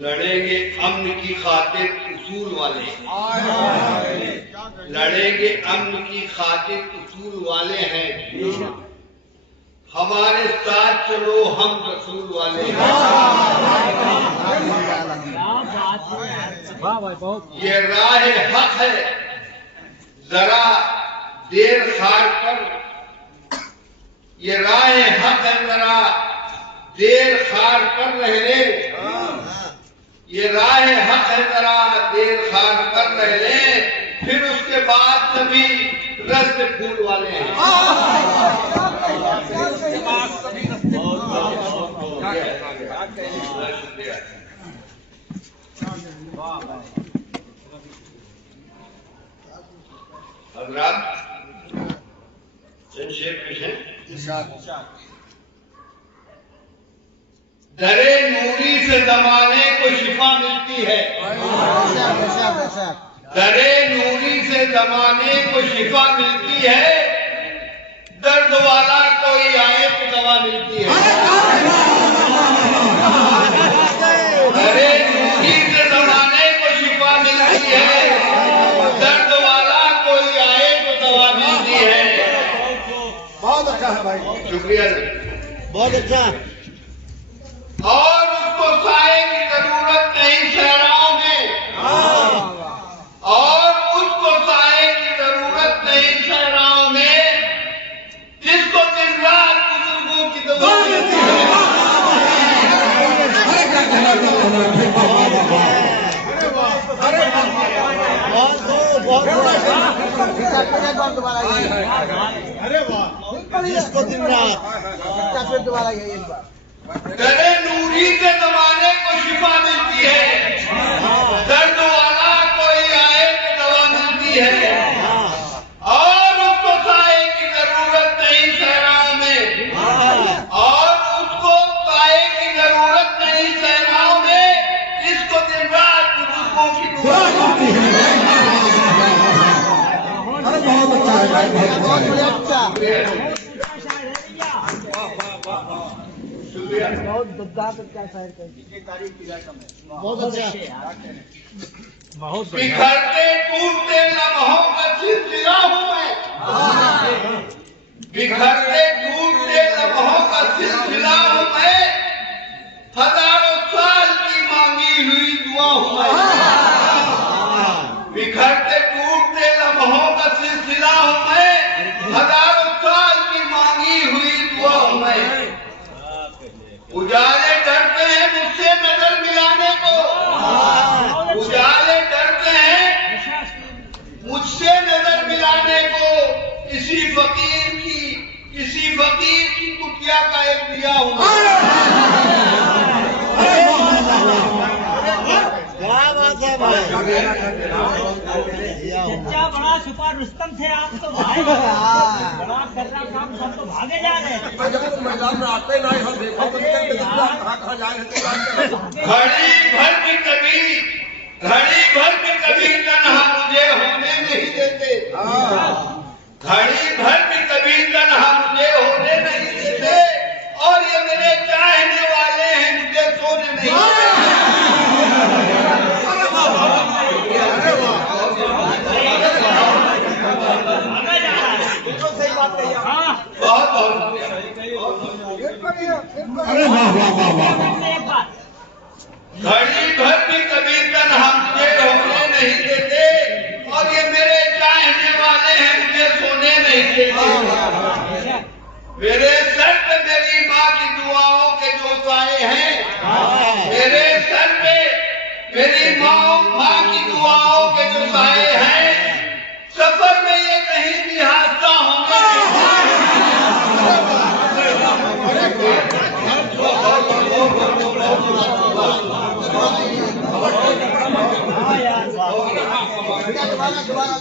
लड़ेंगे अमन की खातिर उसूल वाले, लड़ेंगे अमन की खातिर उसूल वाले हैं। हमारे साथ चलो हम रसूल वाले हैं। ये राह हक है, जरा देर खार पर, ये राह हक है, जरा देर खार कर रहे। ये राह हक है, जरा देर खार कर रहे, फिर उसके बाद कभी रस्त फूल वाले हैं। हज़रात चंद शेर पेश हैं। दरे नूरी से जमाने को शिफा मिलती है, दरे नूरी से जमाने को शिफा मिलती है, दर्द वाला कोई आए तो दवा मिलती है। दरे नूरी से जमाने को शिफा मिलती है, दर्द वाला कोई आए तो दवा मिलती है। बहुत अच्छा है भाई, शुक्रिया, बहुत अच्छा। और उसको साए की जरूरत नहीं सहराओं में, और उसको साए की जरूरत नहीं सहराओं में, जिसको दिन रात बुजुर्गों की दुआ मिलती है। अरे वाह, जिसको दिन रात दोबारा यही बात। दरे नूरी से जमाने को शिफा मिलती है, दर्द वाला कोई आए तो दवा मिलती है, और उसको साए की जरूरत नहीं सहराओं में, और उसको साए की जरूरत नहीं सहराओं में, जिसको दिन रात बुजुर्गों की दुआ मिलती है। बहुत गद्दार क्या शायर बहुत अच्छा, बहुत बिखरते टूटते लम्हों का सिलसिला हूँ मैं, बिखरते टूटते लम्हों का सिलसिला हूँ मैं, हजारों साल की मांगी हुई दुआ हूँ मैं। बिखरते टूटते लम्हों का सिलसिला हूँ मैं, हजारों साल की मांगी हुई दुआ हूँ मैं। उजाले डरते हैं मुझसे नजर मिलाने को, उजाले डरते हैं मुझसे नजर मिलाने को, इसी फकीर की कुटिया का एक दिया हूँ। चच्चा बड़ा छुपा रुस्तम थे आप तो भाई, बड़ा कर रहा काम, सब तो भागे जा रहे हैं। मैदान में आते नहीं, हम देखो कहाँ जाएंगे। घड़ी भर के कभी तन्हा मुझे होने नहीं देते, घड़ी भर के कभी तन्हा मुझे होने नहीं देते, और ये मेरे चाहने वाले हैं, मुझे सोने नहीं देते। बहुत बहुत घड़ी भर भी कभी तन्हा मुझे होने नहीं देते, और ये मेरे चाहने वाले हैं, मुझे सोने नहीं देते। मेरे सर पे मेरी माँ की दुआओं के जो साए हैं, मेरे सर पे मेरी माँ की दुआओं के जो साए हैं, सफर में ये कहीं भी हादसा होंगे।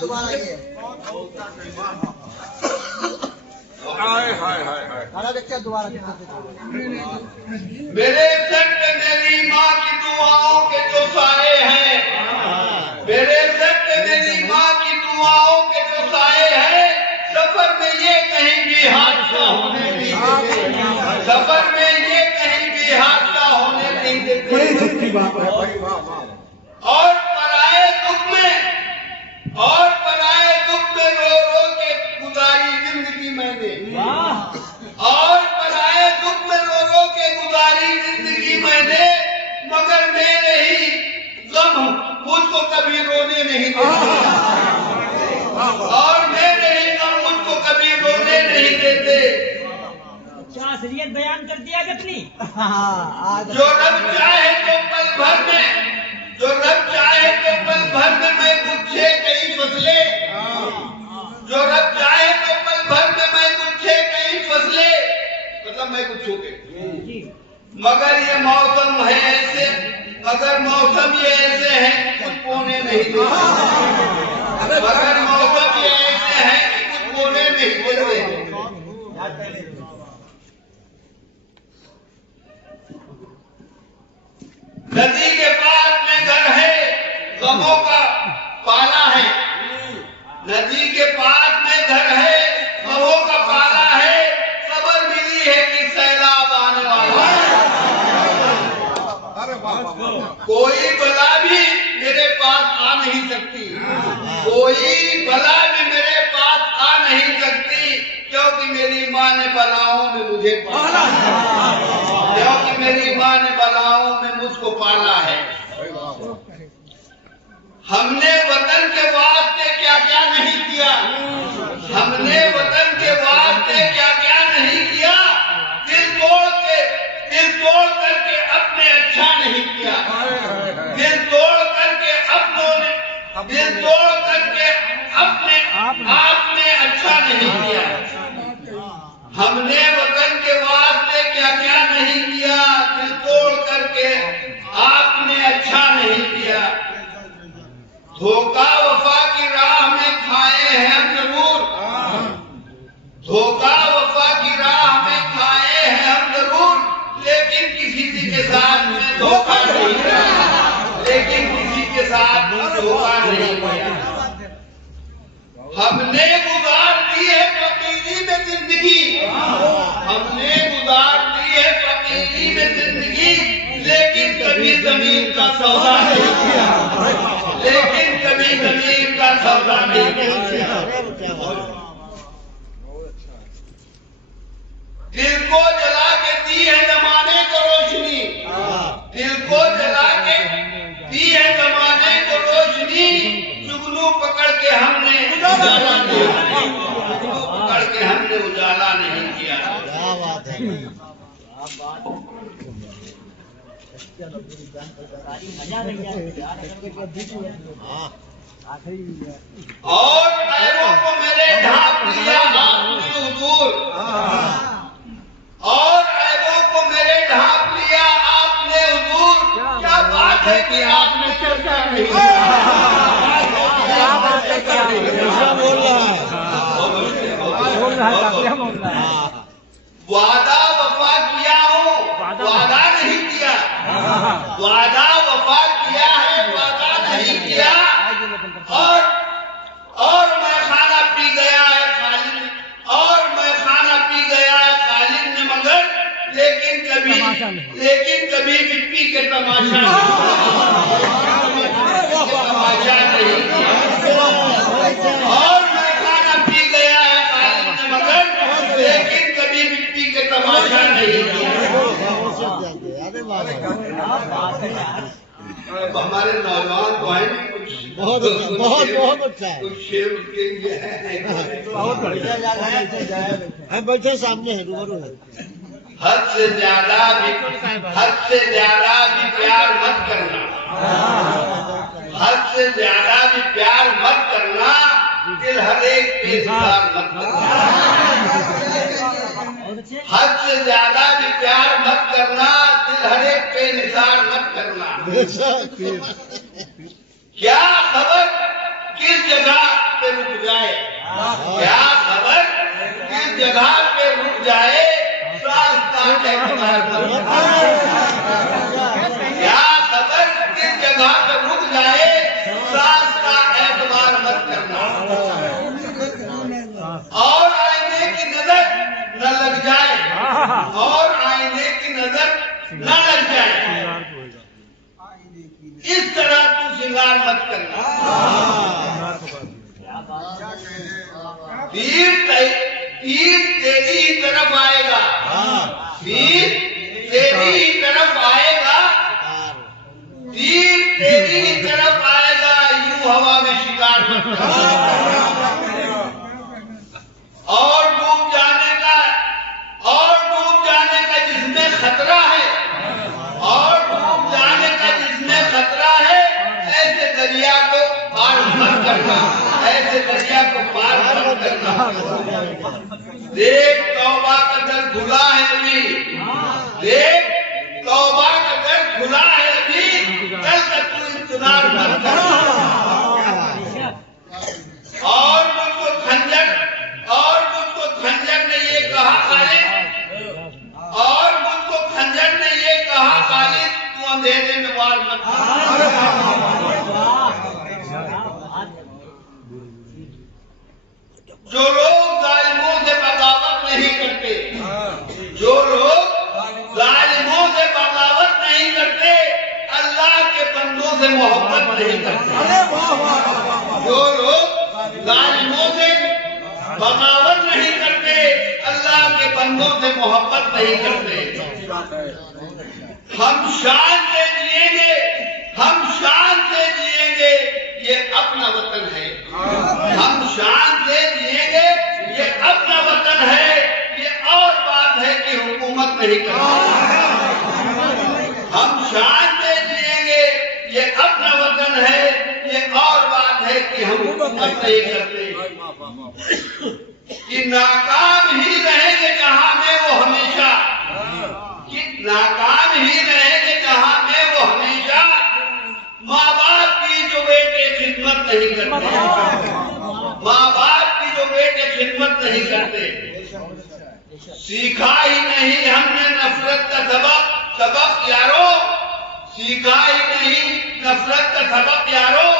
दोबारा खाना देखते दोबारा मेरे सर पे मेरी माँ की दुआओं के जो साए हैं, मेरे सर पे मेरी माँ की दुआओं के जो साए हैं, सफर में ये कहीं भी हादसा होने नहीं देते, सफर में ये कहीं भी हादसा होने नहीं देते। और पराए दुख में रो रो के गुजारी जिंदगी मैंने, और पराए दुख में रो रो के गुजारी जिंदगी मैंने, मगर मेरे ही गम मुझको कभी रोने नहीं देते, और मेरे ही गम मुझको कभी रोने नहीं देते। क्या असलियत बयान कर दिया कितनी। जो रब चाहे तो पल भर में, जो रब चाहे तो पल भर में मैं गुच्छे कई फसले, जो रब चाहे तो पल भर में मैं गुच्छे कई फसले, मतलब मैं गुच्छों के, मगर ये मौसम है ऐसे, मगर मौसम ये ऐसे है कि कुछ बोने नहीं देते, मगर मौसम ये ऐसे है कि कुछ बोने नहीं देते। नदी के पास में घर है, गमों का पाला है, नदी के पास में घर है, गमों का पाला है, खबर मिली है कि सैलाब आने वाला है। कोई बला भी मेरे पास आ नहीं सकती, कोई बला भी मेरे पास आ नहीं सकती, क्योंकि मेरी माँ ने बलाओं में मुझे पाला है, क्योंकि मेरी माँ ने बलाओं में मुझको पाला है। हमने वतन के वास्ते क्या क्या नहीं किया, हमने वतन के वास्ते क्या क्या नहीं किया, दिल तोड़ करके अपने अच्छा नहीं किया, दिल तोड़ करके अपनों ने, दिल तोड़ करके अपने आपने अच्छा नहीं किया। हमने वतन के वास्ते क्या क्या नहीं किया, दिल तोड़ करके आपने अच्छा नहीं किया। धोखा वफा की राह में खाए हैं हम जरूर, धोखा वफा की राह में खाए हैं हम जरूर, लेकिन किसी के साथ में धोखा नहीं किया, लेकिन किसी के साथ धोखा नहीं किया। हमने गुजार दी है फकीरी में जिंदगी, हमने गुजार दी है फकीरी में जिंदगी, लेकिन कभी जमीन का सौदा नहीं किया, लेकिन कभी जमीन का सौदा नहीं किया। दिल को जला के दी है जमाने को रोशनी, दिल को जला के दी है जमाने को रोशनी, जुगनू पकड़ के हमने उजाला नहीं किया, जुगनू पकड़ के हमने उजाला नहीं किया। क्या बात है। और पैरों को मेरे ढाप लिया आपने हुजूर, और ऐबों को मेरे ढाप लिया आपने हुजूर, क्या बात है कि आपने चर्चा नहीं की। वादा वफा किया हूँ, वादा नहीं किया, वादा वफा किया है, वादा नहीं किया। और मैं खाना पी गया है खालिद, और मैं खाना पी गया है खालिद ने, मगर लेकिन कभी मिट्टी के तमाशा नहीं किया। और मैं खाना पी गया है खालिद ने, मगर लेकिन कभी मिट्टी के तमाशा नहीं किया। हमारे नौजवान तो है नहीं कुछ, बहुत बहुत अच्छा है, कुछ शेर उसके लिए है, बहुत बढ़िया। हम बैठे सामने हैं, रूबरू है। हद से ज्यादा भी प्यार मत करना, हद से ज्यादा भी प्यार मत करना, दिल हर एक बेसुरार मत करना। हद से ज्यादा भी प्यार मत करना, दिल हर एक बेनिसार मत करना। क्या खबर किस जगह पे रुक जाए, क्या खबर किस जगह पे रुक जाए सास का एतबार मत करना। क्या खबर किस जगह पे रुक जाए सास का एतबार मत करना। और आईने की नजर न लग जाए, और आईने की नजर न लग जाए, इस तरह तू श्रृंगार मत करना। तीर तेरी तरफ आएगा, तीर तेरी तरफ आएगा, तीर तेरी तरफ आएगा, यूं हवा में शिकार मत करना। और डूब जाने का जिसमें खतरा है, और डूब जाने का जिसमें खतरा है, ऐसे दरिया को पार मत करना, ऐसे दरिया को पार मत करना। देख तौबा का दर खुला है अभी, देख तौबा का दर खुला है अभी, कल तक तू इंतजार मत करना। और मुझको खंजर ने ये कहा खालिद, और मुझको खंजर ने ये कहा खालिद, तू अंधेरे में वार मत कर। जो लोग जालिमों से बगावत नहीं करते, जो लोग जालिमों से बगावत नहीं करते, अल्लाह के बंदों से मोहब्बत नहीं करते। जो लोग जालिमों से बगावत नहीं करते, अल्लाह के बंदों से मोहब्बत नहीं करते। हम शान से जिएंगे, हम शान से जिएंगे, ये अपना वतन है। हम शान से जिएंगे, ये अपना वतन है। ये और बात है कि हुकूमत नहीं करती। हम शान से जिएंगे, ये अपना वतन है। ये और बात है कि हम हुकूमत नहीं करते। कि नाकाम ही रहेंगे जहां में वो हमेशा, कि नाकाम ही रहेंगे जहां में वो हमेशा। माँ बाप की जो बेटे खिदमत नहीं करते, माँ बाप की जो बेटे खिदमत नहीं करते। सीखा ही नहीं हमने नफरत का सबक यारो, सीखा ही नहीं नफरत का सबक यारो।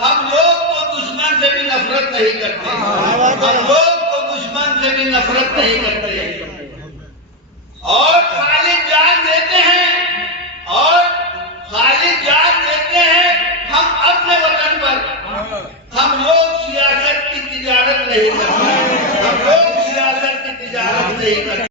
हम लोग तो दुश्मन से भी नफरत नहीं करते, हम लोग तो दुश्मन से भी नफरत नहीं करते। और खालिद जान देते हैं, और खालिद जान देते हैं हम अपने वतन पर। हम लोग सियासत की तिजारत नहीं करते, हम लोग सियासत की तिजारत नहीं करते।